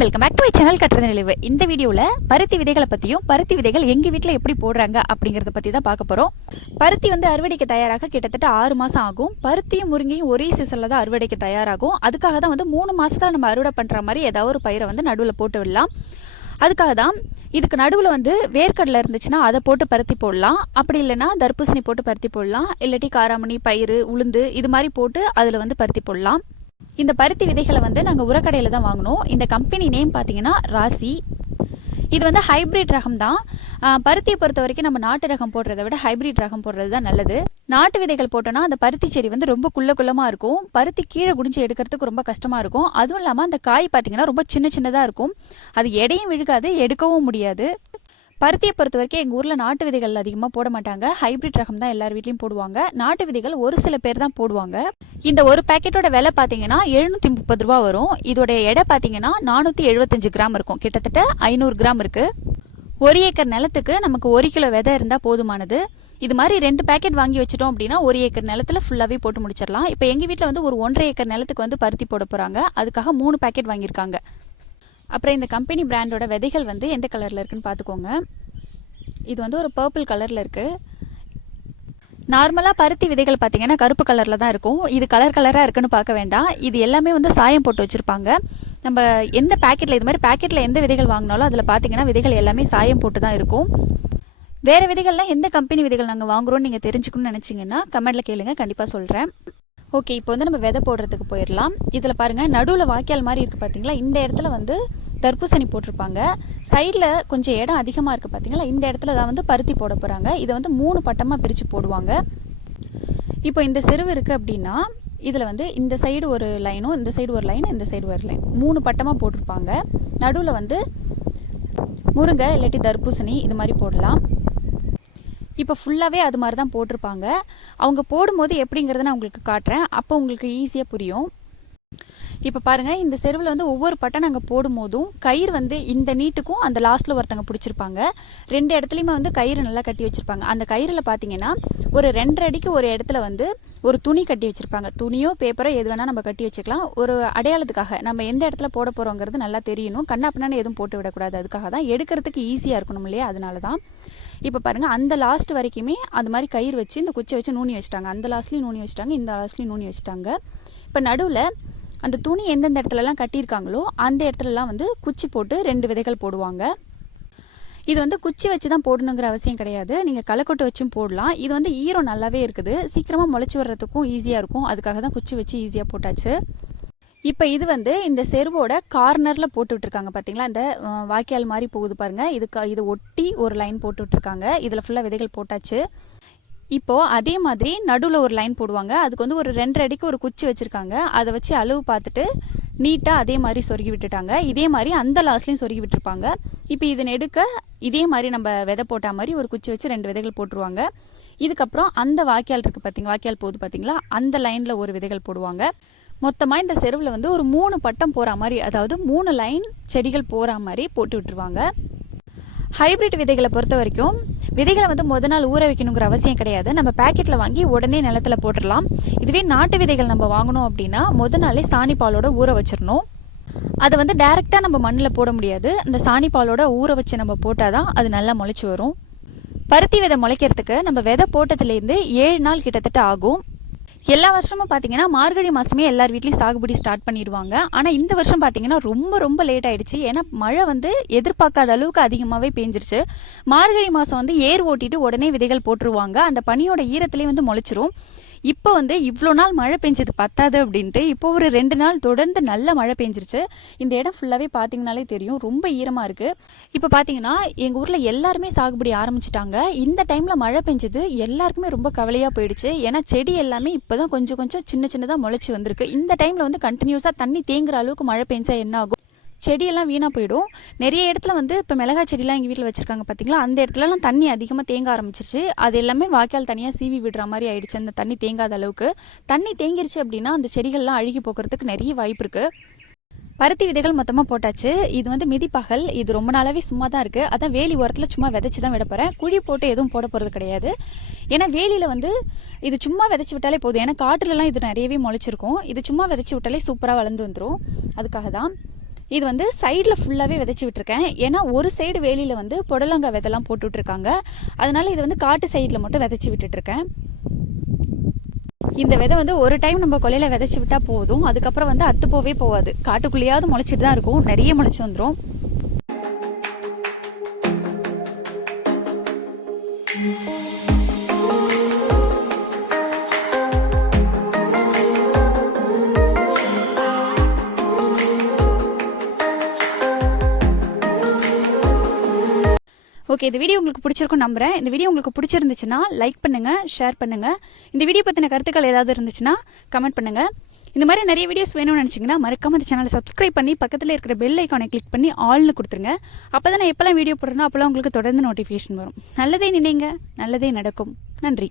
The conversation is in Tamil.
வணக்கம் welcome back to my channel கட்டுறது நிலைவு இந்த வீடியோவில் பருத்தி விதைகளை பற்றியும் பருத்தி விதைகள் எங்கள் வீட்டில் எப்படி போடுறாங்க அப்படிங்கிறத பற்றி தான் பார்க்க போகிறோம் பருத்தி வந்து அறுவடைக்கு தயாராக கிட்டத்தட்ட ஆறு மாதம் ஆகும். பருத்தியும் முருங்கையும் ஒரே சீசனில் தான் அறுவடைக்கு தயாராகும். அதுக்காக தான் வந்து மூணு மாதத்தில் நம்ம அறுவடை பண்ணுற மாதிரி ஏதாவது ஒரு பயிரை வந்து நடுவில் போட்டு விடலாம். அதுக்காக தான் இதுக்கு நடுவில் வந்து வேர்க்கடலை இருந்துச்சுன்னா அதை போட்டு பருத்தி போடலாம். அப்படி இல்லைன்னா தர்பூசணி போட்டு பருத்தி போடலாம். இல்லாட்டி காராமணி பயிறு உளுந்து இது மாதிரி போட்டு அதில் வந்து பருத்தி போடலாம். இந்த பருத்தி விதைகளை வந்து நாங்கள் உரக்கடையில் தான் வாங்கினோம். இந்த கம்பெனி நேம் பார்த்தீங்கன்னா ராசி. இது வந்து ஹைபிரிட் ரகம் தான். பருத்தியை பொறுத்த வரைக்கும் நம்ம நாட்டு ரகம் போடுறத விட ஹைபிரிட் ரகம் போடுறது தான் நல்லது. நாட்டு விதைகள் போட்டோன்னா அந்த பருத்தி செடி வந்து ரொம்ப குள்ள குள்ளமாக இருக்கும். பருத்தி கீழே குடிஞ்சு எடுக்கிறதுக்கு ரொம்ப கஷ்டமாக இருக்கும். அதுவும் இல்லாமல் அந்த காய் பார்த்தீங்கன்னா ரொம்ப சின்ன சின்னதாக இருக்கும். அது எடையும் விழுகாது எடுக்கவும் முடியாது. பருத்தியை பொறுத்த வரைக்கும் எங்கள் ஊரில் நாட்டு விதைகள் அதிகமாக போட மாட்டாங்க. ஹைபிரிட் ரகம் தான் எல்லார் வீட்லையும் போடுவாங்க. நாட்டு விதைகள் ஒரு சில பேர் தான் போடுவாங்க. இந்த ஒரு பேக்கெட்டோட விலை பார்த்தீங்கன்னா எழுநூற்றி முப்பது ரூபா வரும். இதோடைய எடை பார்த்தீங்கன்னா நானூற்றி எழுபத்தஞ்சு கிராம் இருக்கும். கிட்டத்தட்ட ஐநூறு கிராம் இருக்குது ஒரு ஏக்கர் நிலத்துக்கு நமக்கு ஒரு கிலோ விதை இருந்தால் போதுமானது. இது மாதிரி ரெண்டு பேக்கெட் வாங்கி வச்சிட்டோம் அப்படின்னா ஒரு ஏக்கர் நிலத்துல ஃபுல்லாகவே போட்டு முடிச்சிடலாம். இப்போ எங்கள் வீட்டில் வந்து ஒரு ஒன்றரை ஏக்கர் நிலத்துக்கு வந்து பருத்தி போட போகிறாங்க அதுக்காக மூணு பேக்கெட் வாங்கியிருக்காங்க. அப்புறம் இந்த கம்பெனி பிராண்டோட விதைகள் வந்து எந்த கலரில் இருக்குன்னு பார்த்துக்கோங்க. இது வந்து ஒரு பர்பிள் கலரில் இருக்குது நார்மலாக பருத்தி விதைகள் பார்த்திங்கன்னா கருப்பு கலரில் தான் இருக்கும். இது கலர் கலராக இருக்குன்னு பார்க்க வேண்டாம். இது எல்லாமே வந்து சாயம் போட்டு வச்சுருப்பாங்க. நம்ம எந்த பேக்கெட்டில் இது மாதிரி பேக்கெட்டில் எந்த விதைகள் வாங்கினாலும் அதில் பார்த்தீங்கன்னா விதைகள் எல்லாமே சாயம் போட்டு தான் இருக்கும். வேறு விதைகள்லாம் எந்த கம்பெனி விதைகள் நாங்கள் வாங்குறோம்னு நீங்கள் தெரிஞ்சுக்கணும்னு நினச்சிங்கன்னா கமெண்ட்டில் கேளுங்க. கண்டிப்பாக சொல்கிறேன் ஓகே இப்போ வந்து நம்ம விதை போடுறதுக்கு போயிடலாம் இதில் பாருங்கள் நடுவில் வாய்க்கால் மாதிரி இருக்குது பார்த்தீங்களா இந்த இடத்துல வந்து தர்பூசணி போட்டிருப்பாங்க. சைடில் கொஞ்சம் இடம் அதிகமாக இருக்குது பார்த்தீங்களா இந்த இடத்துல தான் வந்து பருத்தி போட போகிறாங்க இதை வந்து மூணு பட்டமாக பிரித்து போடுவாங்க. இப்போ இந்த செருவு இருக்குது அப்படின்னா இதில் வந்து இந்த சைடு ஒரு லைனும் இந்த சைடு ஒரு லைன் இந்த சைடு ஒரு லைன் மூணு பட்டமாக போட்டிருப்பாங்க. நடுவில் வந்து முருங்கை இல்லாட்டி தர்பூசணி இது மாதிரி போடலாம். இப்போ ஃபுல்லாகவே அது மாதிரி தான் போட்டிருப்பாங்க. அவங்க போடும்போது எப்படிங்கிறத நான் உங்களுக்கு காட்டுறேன். அப்போ உங்களுக்கு ஈஸியாக புரியும். இப்போ பாருங்கள் இந்த செருவில் வந்து ஒவ்வொரு பட்டம் நாங்கள் போடும்போதும் கயிறு வந்து இந்த நீட்டுக்கும் அந்த லாஸ்ட்டில் ஒருத்தங்க பிடிச்சிருப்பாங்க. ரெண்டு இடத்துலையுமே வந்து கயிறு நல்லா கட்டி வச்சுருப்பாங்க. அந்த கயிறில் பார்த்தீங்கன்னா ஒரு ரெண்டரை அடிக்கு ஒரு இடத்துல வந்து ஒரு துணி கட்டி வச்சுருப்பாங்க. துணியோ பேப்பரோ எது வேணால் நம்ம கட்டி வச்சுக்கலாம். ஒரு அடையாளத்துக்காக நம்ம எந்த இடத்துல போட போகிறோங்கிறது நல்லா தெரியணும். கண்ணா பின்னான்னு எதுவும் போட்டு விடக்கூடாது. அதுக்காக தான் எடுக்கிறதுக்கு ஈஸியாக இருக்கணும் இல்லையா? அதனால தான் இப்போ பாருங்கள் அந்த லாஸ்ட் வரைக்குமே அது மாதிரி கயிறு வச்சு இந்த குச்சி வச்சு நூனி வச்சுட்டாங்க. அந்த லாஸ்ட்லேயும் நூனி வச்சுட்டாங்க இந்த லாஸ்ட்லேயும் நூனி வச்சுட்டாங்க. இப்போ நடுவில் அந்த துணி எந்தெந்த இடத்துலலாம் கட்டியிருக்காங்களோ அந்த இடத்துலலாம் வந்து குச்சி போட்டு ரெண்டு விதைகள் போடுவாங்க. இது வந்து குச்சி வச்சு தான் போடணுங்கிற அவசியம் கிடையாது. நீங்கள் களைக்கொட்டு வச்சும் போடலாம். இது வந்து ஈரம் நல்லாவே இருக்குது. சீக்கிரமாக முளைச்சி வர்றதுக்கும் ஈஸியாக இருக்கும். அதுக்காக தான் குச்சி வச்சு ஈஸியாக போட்டாச்சு. இப்போ இது வந்து இந்த செருவோட கார்னரில் போட்டு விட்டுருக்காங்க பார்த்தீங்களா இந்த வாய்க்கால் மாதிரி போகுது பாருங்கள் இதுக்கு இது ஒட்டி ஒரு லைன் போட்டு விட்டுருக்காங்க. இதில் ஃபுல்லாக விதைகள் போட்டாச்சு. இப்போ அதே மாதிரி நடுவில் ஒரு லைன் போடுவாங்க. அதுக்கு வந்து ஒரு ரெண்டரை அடிக்கு ஒரு குச்சி வச்சுருக்காங்க. அதை வச்சு அளவு பார்த்துட்டு நீட்டாக அதே மாதிரி சொருகி விட்டுட்டாங்க. இதே மாதிரி அந்த லாஸ்ட்லேயும் சொருகி விட்டுருப்பாங்க. இப்போ இதனை எடுக்க இதே மாதிரி நம்ம விதை போட்ட மாதிரி ஒரு குச்சி வச்சு ரெண்டு விதைகள் போட்டுருவாங்க. இதுக்கப்புறம் அந்த வாய்க்கால் இருக்குது பார்த்தீங்க வாய்க்கால் போகுது பார்த்தீங்களா அந்த லைனில் ஒரு விதைகள் போடுவாங்க. மொத்தமாக இந்த செருவில் வந்து ஒரு மூணு பட்டம் போகிற மாதிரி அதாவது மூணு லைன் செடிகள் போகிற மாதிரி போட்டு விட்டுருவாங்க. ஹைபிரிட் விதைகளை பொறுத்த வரைக்கும் விதைகளை வந்து முத நாள் ஊற வைக்கணுங்கிற அவசியம் கிடையாது. நம்ம பேக்கெட்டில் வாங்கி உடனே நிலத்துல போட்டுடலாம். இதுவே நாட்டு விதைகள் நம்ம வாங்கணும் அப்படின்னா முத நாளே சாணி பாலோட ஊற வச்சிடணும். அதை வந்து டைரெக்டாக நம்ம மண்ணில் போட முடியாது. அந்த சாணி பாலோட ஊற வச்சு நம்ம போட்டால் தான் அது நல்லா முளைச்சி வரும். பருத்தி விதை முளைக்கிறதுக்கு நம்ம விதை போட்டதுலேருந்து ஏழு நாள் கிட்டத்தட்ட ஆகும். எல்லா வருஷமும் பார்த்தீங்கன்னா மார்கழி மாதமே எல்லார் வீட்லேயும் சாகுபடி ஸ்டார்ட் பண்ணிடுவாங்க ஆனால் இந்த வருஷம் பார்த்தீங்கன்னா ரொம்ப ரொம்ப லேட் ஆயிடுச்சு. ஏன்னா மழை வந்து எதிர்பார்க்காத அளவுக்கு அதிகமாகவே பேஞ்சிருச்சு. மார்கழி மாதம் வந்து ஏர் ஓட்டிட்டு உடனே விதைகள் போட்டுருவாங்க. அந்த பனியோட ஈரத்துலேயே வந்து முளைச்சிரும். இப்போ வந்து இவ்வளோ நாள் மழை பெஞ்சது பத்தாது அப்படின்ட்டு இப்போ ஒரு ரெண்டு நாள் தொடர்ந்து நல்ல மழை பெஞ்சிருச்சு. இந்த இடம் ஃபுல்லாகவே பார்த்தீங்கனாலே தெரியும். ரொம்ப ஈரமாக இருக்குது இப்போ பார்த்தீங்கன்னா எங்கள் ஊரில் எல்லாருமே சாகுபடி ஆரம்பிச்சிட்டாங்க. இந்த டைமில் மழை பெஞ்சது எல்லாருக்குமே ரொம்ப கவலையாக போயிடுச்சு. ஏன்னா செடி எல்லாமே இப்போ தான் கொஞ்சம் கொஞ்சம் சின்ன சின்னதாக முளைச்சி வந்திருக்கு. இந்த டைமில் வந்து கண்டினியூஸாக தண்ணி தேங்குற அளவுக்கு மழை பெஞ்சா என்ன ஆகும்? செடியெல்லாம் வீணாக போயிடும். நிறைய இடத்துல வந்து இப்போ மிளகாய் செடிலாம் எங்கள் வீட்டில் வச்சுருக்காங்க பார்த்தீங்களா அந்த இடத்துலலாம் தண்ணி அதிகமாக தேங்க ஆரம்பிச்சிருச்சு. அது எல்லாமே வாய்க்கால் தனியாக சீவி விடுற மாதிரி ஆயிடுச்சு. அந்த தண்ணி தேங்காத அளவுக்கு. தண்ணி தேங்கிருச்சு அப்படின்னா அந்த செடிகள்லாம் அழுகி போகிறதுக்கு நிறைய வாய்ப்பு இருக்குது பருத்தி விதைகள் மொத்தமாக போட்டாச்சு. இது வந்து மிதிப்பகல் இது ரொம்ப நாளாகவே சும்மா தான் இருக்குது அதான் வேலி ஓரத்தில் சும்மா விதைச்சி தான் விட போகிறேன் குழி போட்டு எதுவும் போட போகிறது கிடையாது. ஏன்னா வேலியில் வந்து இது சும்மா விதைச்சி விட்டாலே போதும். ஏன்னா காட்டுலலாம் இது நிறையவே முளைச்சிருக்கும். இது சும்மா விதைச்சி விட்டாலே சூப்பராக வளர்ந்து வந்துடும் அதுக்காக தான் இது வந்து சைடில் ஃபுல்லாகவே விதைச்சி விட்டுருக்கேன். ஏன்னா ஒரு சைடு வேலியில் வந்து புடலங்காய் விதெல்லாம் போட்டுட்ருக்காங்க அதனால் இது வந்து காட்டு சைடில் மட்டும் விதைச்சி விட்டுட்ருக்கேன். இந்த விதை வந்து ஒரு டைம் நம்ம கொலையில் விதைச்சி விட்டால் போதும். அதுக்கப்புறம் வந்து அத்து போவே போகாது காட்டுக்குள்ளேயாவது முளைச்சிட்டு தான் இருக்கும். நிறைய முளைச்சி வந்துடும் ஓகே இந்த வீடியோ உங்களுக்கு பிடிச்சிருக்கும் நம்புறேன். இந்த வீடியோ உங்களுக்கு பிடிச்சிருந்துச்சுன்னா லைக் பண்ணுங்கள் ஷேர் பண்ணுங்கள் இந்த வீடியோ பற்றின கருத்துக்கள் ஏதாவது இருந்துச்சுன்னா கமெண்ட் பண்ணுங்க. இந்த மாதிரி நிறைய வீடியோஸ் வேணும்னு நினச்சிங்கன்னா மறக்காம இந்த சேனலை சப்ஸ்கிரைப் பண்ணி பக்கத்தில் இருக்கிற பெல் ஐக்கானை கிளிக் பண்ணி ஆல்னு கொடுத்துருங்க. அப்போ தான் நான் எப்போல்லாம் வீடியோ போடுறேனோ அப்போல்லாம் உங்களுக்கு தொடர்ந்து நோட்டிஃபிகேஷன் வரும். நல்லதே நினைங்க நல்லதே நடக்கும். நன்றி.